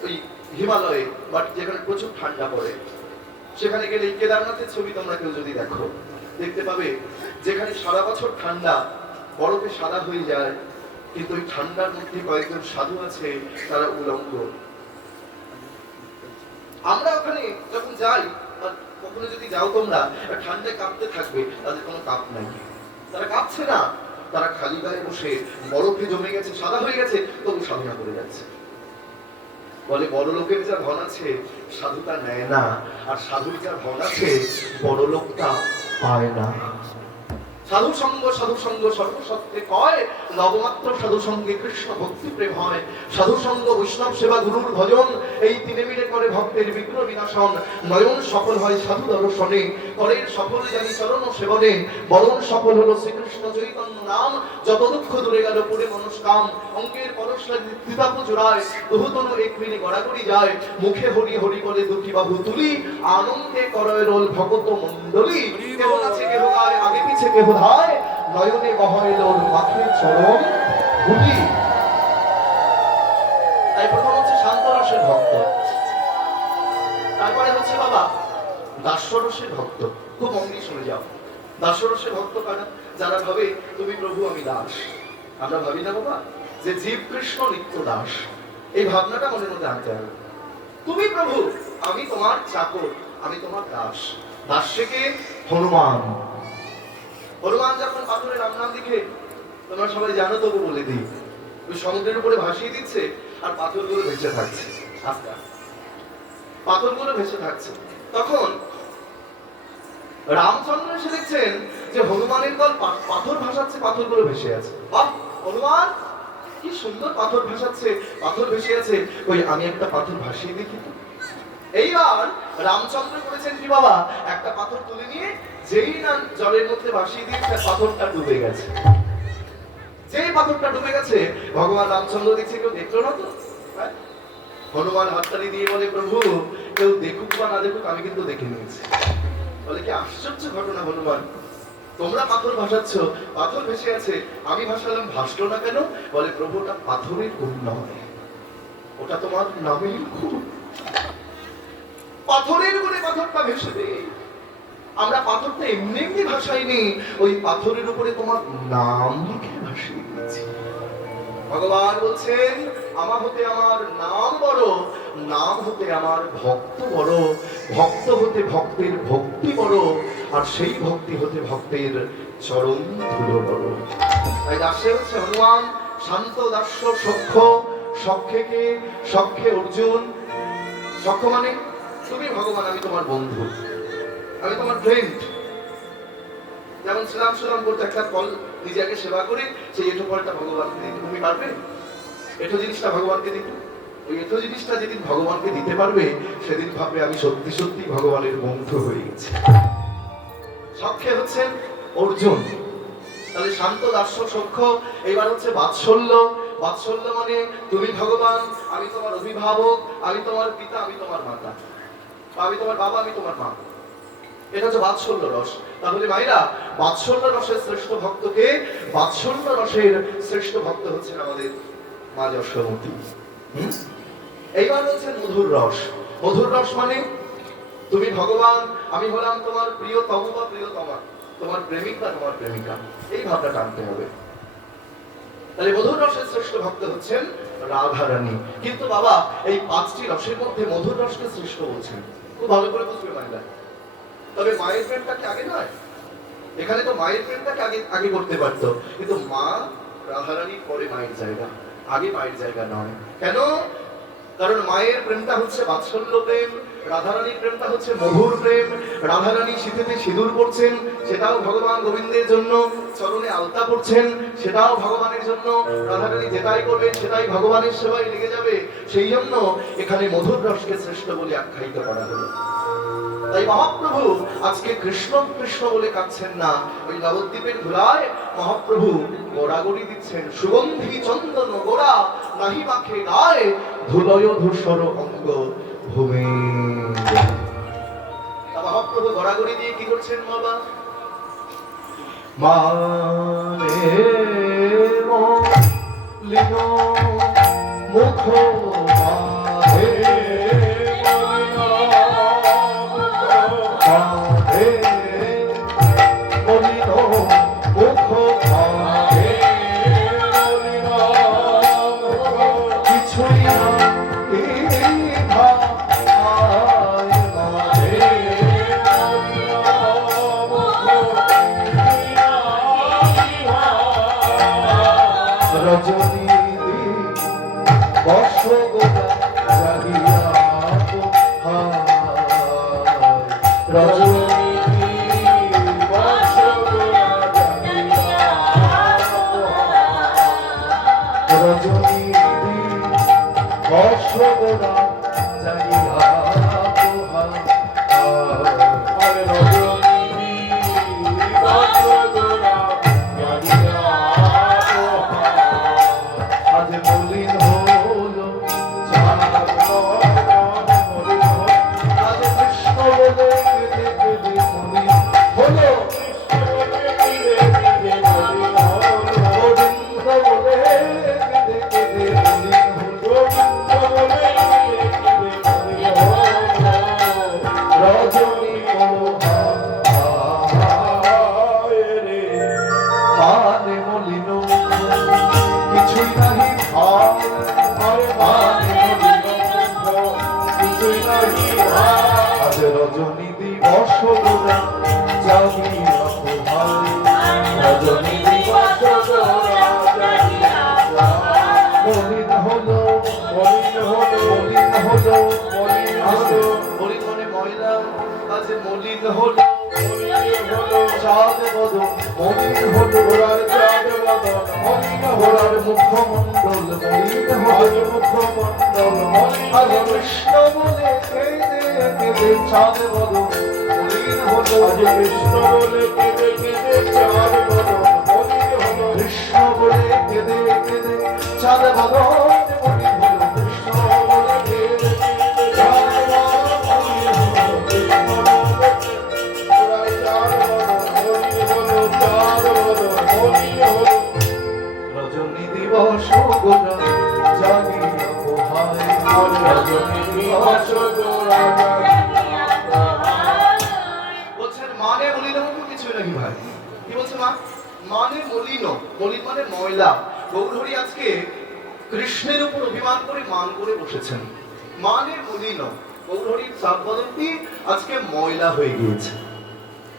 ওই হিমালয়ে বা যেখানে প্রচুর ঠান্ডা পড়ে, সেখানে গেলে কেদারনাথের ছবি তোমরা কেউ যদি দেখো দেখতে পাবে যেখানে সারা বছর ঠান্ডা, বরফে সাদা হয়ে যায়, কিন্তু ওই ঠান্ডার মধ্যে কয়েকজন সাধু আছে তারা উলঙ্গ। আমরা ওখানে যখন যাই, কখনো যদি যাও তোমরা, ঠান্ডায় কাঁপতে থাকবে, তাদের কোনো কাঁপ নাই, তারা কাঁপছে না, তারা খালি গায়ে বসে বরফে জমে গেছে, সাদা হয়ে গেছে, তবু সাধনা করে যাচ্ছে। বলে বড় লোকের যা ধন আছে সাধুটা নেয় না, আর সাধুর যা ধন আছে বড় লোকটা পায় না। সাধু সঙ্গ সর্বসত্ত্বে কয়, নবমাত্র সাধু সঙ্গে কৃষ্ণ ভক্তি প্রেম হয়। সাধু সঙ্গ বৈষ্ণব সেবা গুরুর ভজন, এই তিনে মিলে করে ভক্তের বিঘ্ন বিনাশন। নয়ন সফল হয় সাধু দর্শনে, করের সফল জানি চরণ সেবনে। বরণ সফল হলো শ্রীকৃষ্ণ চৈতন্য নাম, যত দুঃখ দূরে গেল পুরে মনস্কাম। অঙ্কের পরশে দিতাপ জোড়ায়, বহুতনু এক মিনে গড়াগড়ি যায়। মুখে হরি হরি বলে দুটি বাহু তুলি, আনন্দে করয় রোল ভগত মণ্ডলী। কেহ আছে কেহ গায়, আগে পিছে কেহ ধায়, নয়নে বহয় লোর মাথে চরণ ধুলি। তাই প্রথম হচ্ছে শান্ত রসের ভক্ত, তারপরে হচ্ছে বাবা দাস্যরসের ভক্ত। খুব মন দিয়ে শুনে যাও, দাস্যরসের ভক্ত কারা? যারা ভাবে তুমি প্রভু আমি দাস। আমরা ভাবি না বাবা যে জীব কৃষ্ণ নিত্য দাস, এই ভাবনাটা মনের মধ্যে আনতে হবে। তুমি প্রভু, আমি তোমার চাকর, আমি তোমার দাস। দাস্যকে হনুমান, হনুমান যখন পাথরে রাম নাম লিখে, তোমরা সবাই জানো তবু বলে দিই, ওই সমুদ্রের উপরে ভাসিয়ে দিচ্ছে আর পাথরগুলো ভেসে থাকছে, আস্তে আস্তে পাথরগুলো ভেসে থাকছে। তখন রামচন্দ্র এসে দেখছেন যে হনুমানের দল পাথর ভাসাচ্ছে, পাথরগুলো ভেসে আছে। বাহ, হনুমান কি সুন্দর পাথর ভাসাচ্ছে, পাথর ভেসে আছে, ওই আমি একটা পাথর ভাসিয়ে দেখি তো। এইবার রামচন্দ্র করেছেন কি বাবা, একটা পাথর তুলে নিয়ে যেই না জলের মধ্যে ভাসিয়ে দিয়েছে, পাথরটা ডুবে গেছে। যেই পাথরটা ডুবে গেছে, ভগবান রামচন্দ্র দেখছে কেউ দেখলো না তো। হনুমান হাততালি দিয়ে বলে, প্রভু কেউ দেখুক বা না দেখুক, আমি কিন্তু দেখে নিয়েছি। বলে কি আশ্চর্য ঘটনা হনুমান, তোমরা পাথর ভাসাচ্ছ, পাথর ভেসে আছে, আমি ভাসালাম, ভাসলো না কেন? বলে প্রভু ওটা পাথরের গুণ নয়, ওটা তোমার নামের গুণ। পাথরের গুণে পাথরটা ভেসে দেয়। আমরা পাথরটা এমনি এমনি ভাসাইনি, ওই পাথরের উপরে তোমার নাম লিখে ভাসিয়ে দিয়েছি। ভগবান বলছেন, আমার হতে আমার নাম বড়, নাম হতে আমার ভক্ত বড়, ভক্ত হতে ভক্তের ভক্তি বড়, আর সেই ভক্তি হতে ভক্তের চরণ ধুলো বড়। তাই দাসে হচ্ছে হনুমান, শান্ত দাস্য সখ্য। সখ্যে সখ্যে অর্জুন। সখ্য মানে তুমি ভগবান, আমি তোমার বন্ধু, আমি তোমার ফ্রেন্ড। যেমন শ্রীরাম শ্রীরাম করতে একটা ফল নিজে আগে সেবা করে সেই এঁঠো ফলটা ভগবানকে দিতে, তুমি পারবে এঁঠো জিনিসটা ভগবানকে দিতে? ওই এঁঠো জিনিসটা যেদিন ভগবানকে দিতে পারবে, সেদিন ভাববে আমি সত্যি সত্যি ভগবানের বন্ধু হয়ে গেছি। সখ্যে হচ্ছেন অর্জুন। তাহলে শান্ত দাস্য সখ্য। এইবার হচ্ছে বাৎসল্য। বাৎসল্য মানে তুমি ভগবান, আমি তোমার অভিভাবক, আমি তোমার পিতা, আমি তোমার মাতা, আমি তোমার বাবা, আমি তোমার মা। এটা হচ্ছে বাৎসল্য রস। তাহলে মায়েরা, বাৎসল্য রসের শ্রেষ্ঠ ভক্তকে, বাৎসল্য রসের শ্রেষ্ঠ ভক্ত হচ্ছেন আমাদের মা যশোমতী। এইবার হচ্ছে মধুর রস। মধুর রস মানে তুমি ভগবান, আমি হলাম তোমার প্রিয়তম বা প্রিয়তমা, তোমার প্রেমিক বা তোমার প্রেমিকা, এই ভাবটা টানতে হবে। তাহলে মধুর রসের শ্রেষ্ঠ ভক্ত হচ্ছেন রাধারানী। কিন্তু বাবা এই পাঁচটি রসের মধ্যে মধুর রসকে শ্রেষ্ঠ বলছেন, খুব ভালো করে বুঝবে মাইলা। তবে মায়ের প্রেমটাকে আগে নয়, এখানে তো মায়ের প্রেমটাকে আগে আগে করতে পারতো, কিন্তু মা রাধারানীর পরে মায়ের জায়গা, আগে মায়ের জায়গা নয়। কেন? কারণ মায়ের প্রেমটা হচ্ছে বাৎসল্য প্রেম, রাধারানীর প্রেমটা হচ্ছে মধুর প্রেম। রাধারানী শীতেতে সিঁদুর পরছেন, সেটাও ভগবান গোবিন্দের জন্য। চরণে আলতা পরছেন, সেটাও ভগবানের জন্য। রাধারানী যেটাই করবেন সেটাই ভগবানের সেবায় লেগে যাবে। সেই জন্য এখানে মধুর রসকে শ্রেষ্ঠ বলে আখ্যায়িত করা হলো। তাই মহাপ্রভু আজকে কৃষ্ণ কৃষ্ণ বলে কাঁদছেন না, ওই নবদ্বীপের ধুলায় মহাপ্রভু গোড়াগড়ি দিচ্ছেন। সুগন্ধি চন্দন গোড়া নাহি মাখে গায়ে, ধুলয় ধূসর অঙ্গ ভূমি। মহাপ্রভু গড়াগড়ি দিয়ে কি করছেন বাবা? মানে লিন মুখ মাধে মাধে বলিল মুখ মাধে কিছুই না এই ভাই মাধে রজনী বর্ষ গোটা জাগিয়া রজনী রজনী বর্ষ গোটা জাগিয়া আজ মলিন হলো আজ কৃষ্ণ বলে কেঁদে কেঁদে মলিন হলো গোবিন্দ বলে কেঁদে কেঁদে মলিন হলো রজনী মানে মলিন কিছুই নাহি আজ রজনী দিবস গোরা জাগিয়া রজনী দিবস মলিন হলো মলিন হলো মলিন হলো মলিন হলো মলিন মানে ময়লা আজ মলিন হলো চাঁদ বদন মলিন হলো গোড়ার চাঁদ বদন মলিন গোড়ার মুখমণ্ডল মলিন হলো মুখমণ্ডল মলিন আজ কৃষ্ণ বলে কেঁদে কেঁদে চাঁদ বদন মলিন হলো আজ কৃষ্ণ বলে কেঁদে কেঁদে চাঁদ বদন মলিন হলো কৃষ্ণ বলে কেঁদে কেঁদে চাঁদ বদন মলিন হলো কৃষ্ণ বলে কেঁদে কেঁদে চাঁদ বদন মলিন হলো কৃষ্ণ রজনী দিবস গোরা জাগিয়া পোহায় রজনী দিবস গোরা বলছেন মানে মলিন কিছু নাকি ভাই কি বলছে মা? মানে মলিন মলিন মানে ময়লা। গৌরহরি আজকে কৃষ্ণের উপর অভিমান করে মান করে বসেছেন। মানে মলিন গৌরহরির সাববদনটি আজকে ময়লা হয়ে গিয়েছে।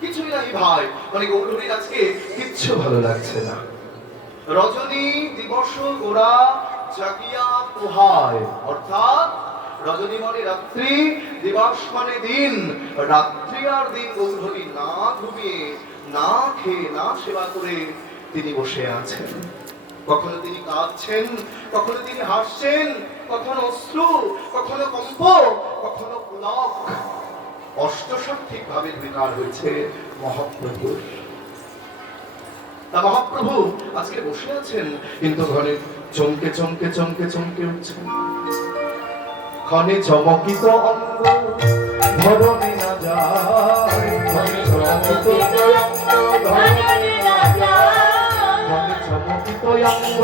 কিছুই নাহি ভাই মানে গৌরহরির আজকে কিচ্ছু ভালো লাগছে না। রজনী দিবস গোরা জাগিয়া পোহায় অর্থাৎ রজনী মানে রাত্রি, দিবস মানে দিন। রাত্রি আর দিন গৌরহরি না ঘুমিয়ে না খেয়ে না সেবা করে তিনি বসে আছেন। কখনো তিনি কাঁদছেন, কখনো তিনি হাসছেন, কখনো অশ্রু, কখনো কম্প, কখনো পুলক। অষ্টসাত্ত্বিক ভাবে বিকার হয়েছে মহাপ্রভুর। তা মহাপ্রভু আজকে বসে আছেন কিন্তু ঘরে চমকে চমকে চমকে চমকে উঠছেন। ক্ষণে চমকিত অঙ্গ ধরণী না যায়, ক্ষণে চমকিত ধরণী না যায়, ক্ষণে চমকিত অঙ্গ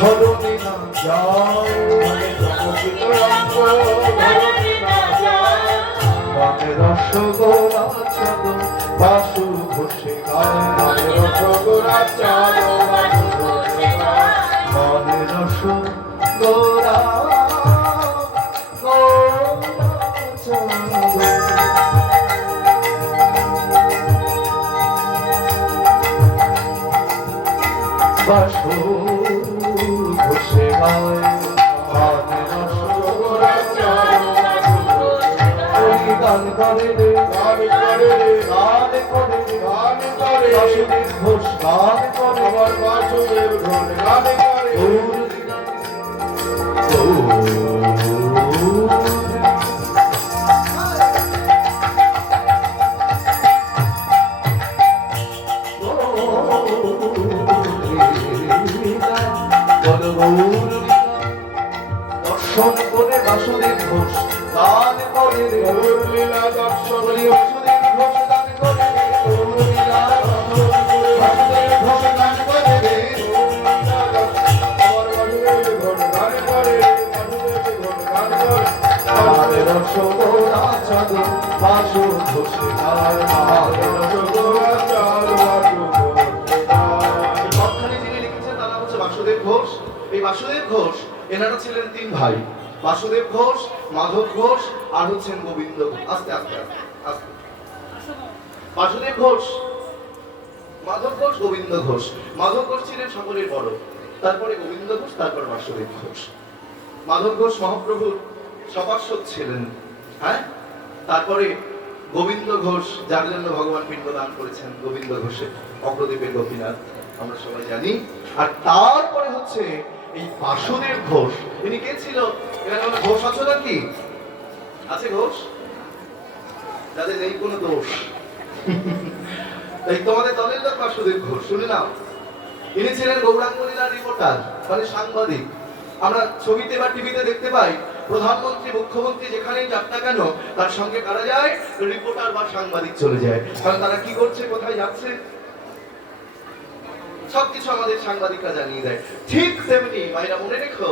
ধরণী না যায়, ক্ষণে চমকিত অঙ্গ ধরণী না যায়। মনে রসগোলা চাঁদ বাসু ঘষে গায়, মনে রসগোলা চাঁদ বাসু ঘষে গায়, মনে রসগোলা বাসু ঘষে গায়, মনে রসগোলা চাঁদ বাসু ঘষে গায়। গান করে রে গান করে রে গান করে রে গান করে বাসুদেব ঘোষ গান করে আমার বাসুদেব ঘোষ গান করে দর্শন করে বাসুদেব ঘোষ গান করে রে লীলা দর্শন বাসুদেব ঘোষ এনারা ছিলেন তিন ভাই, বাসুদেব ঘোষ, মাধব ঘোষ আর হচ্ছেন গোবিন্দ ঘোষ। আস্তে আস্তে আস্তে আস্তে। বাসুদেব ঘোষ, মাধব ঘোষ, গোবিন্দ ঘোষ। মাধব ঘোষ ছিলেন সকলের বড়, তারপরে গোবিন্দ ঘোষ, তারপর বাসুদেব ঘোষ। মাধব ঘোষ মহাপ্রভুর সপার্ষদ ছিলেন, হ্যাঁ। তারপরে গোবিন্দ ঘোষ, যার জন্য ভগবান পিণ্ডদান করেছেন, গোবিন্দ ঘোষের অগ্রদীপের গোপীনাথ আমরা সবাই জানি। আর তারপরে হচ্ছে এই বাসুদেব ঘোষ, ইনি কে ছিল? এখানে কোনো ঘোষ আছে নাকি? আছে ঘোষ? যাদের নেই কোনো দোষ। তাই তোমাদের দলের লোক বাসুদেব ঘোষ, শুনে নাও। ইনি ছিলেন গৌরাঙ্গ লীলার রিপোর্টার, মানে সাংবাদিক। আমরা ছবিতে বা টিভিতে দেখতে পাই প্রধানমন্ত্রী, মুখ্যমন্ত্রী যেখানেই যাক না কেন তার সঙ্গে কারা যায়? রিপোর্টার বা সাংবাদিক চলে যায়। কারণ তারা কি করছে, কোথায় যাচ্ছে, সবকিছু আমাদের সাংবাদিকরা জানিয়ে দেয়। ঠিক তেমনি ভাইরা মনে রেখো,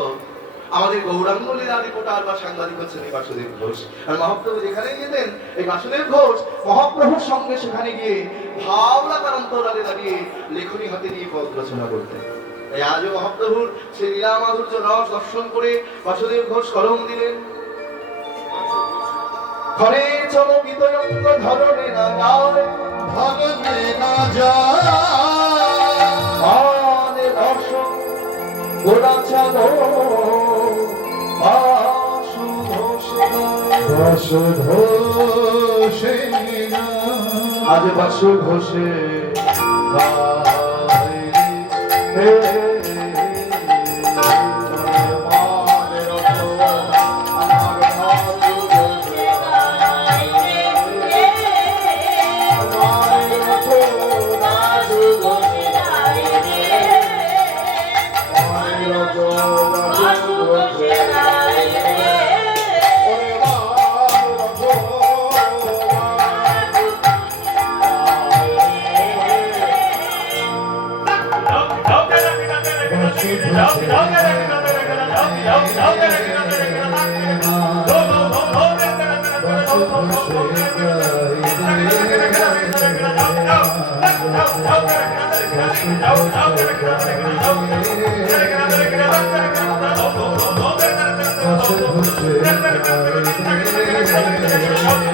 আমাদের গৌরাঙ্গ লীলার রিপোর্টার বা সাংবাদিক হচ্ছেন এই বাসুদেব ঘোষ। আর মহাপ্রভু যেখানে যেতেন এই বাসুদেব ঘোষ মহাপ্রভুর সঙ্গে সেখানে গিয়ে ভাবলা তার অন্তরালে দাঁড়িয়ে লেখনী হাতে নিয়ে পদ রচনা করতেন। তাই আজও মহাপ্রভুর সেই লীলা মাধুর্য রস দর্শন করে বাসুদেব ঘোষ কলম দিলেন, খরে চমকিত অঙ্গ ধরনে না যায়, ধরনে না যায়, মানে দর্শন গোড়াচা গো বসুধোষে আজ বাসু ঘোষে Thank you.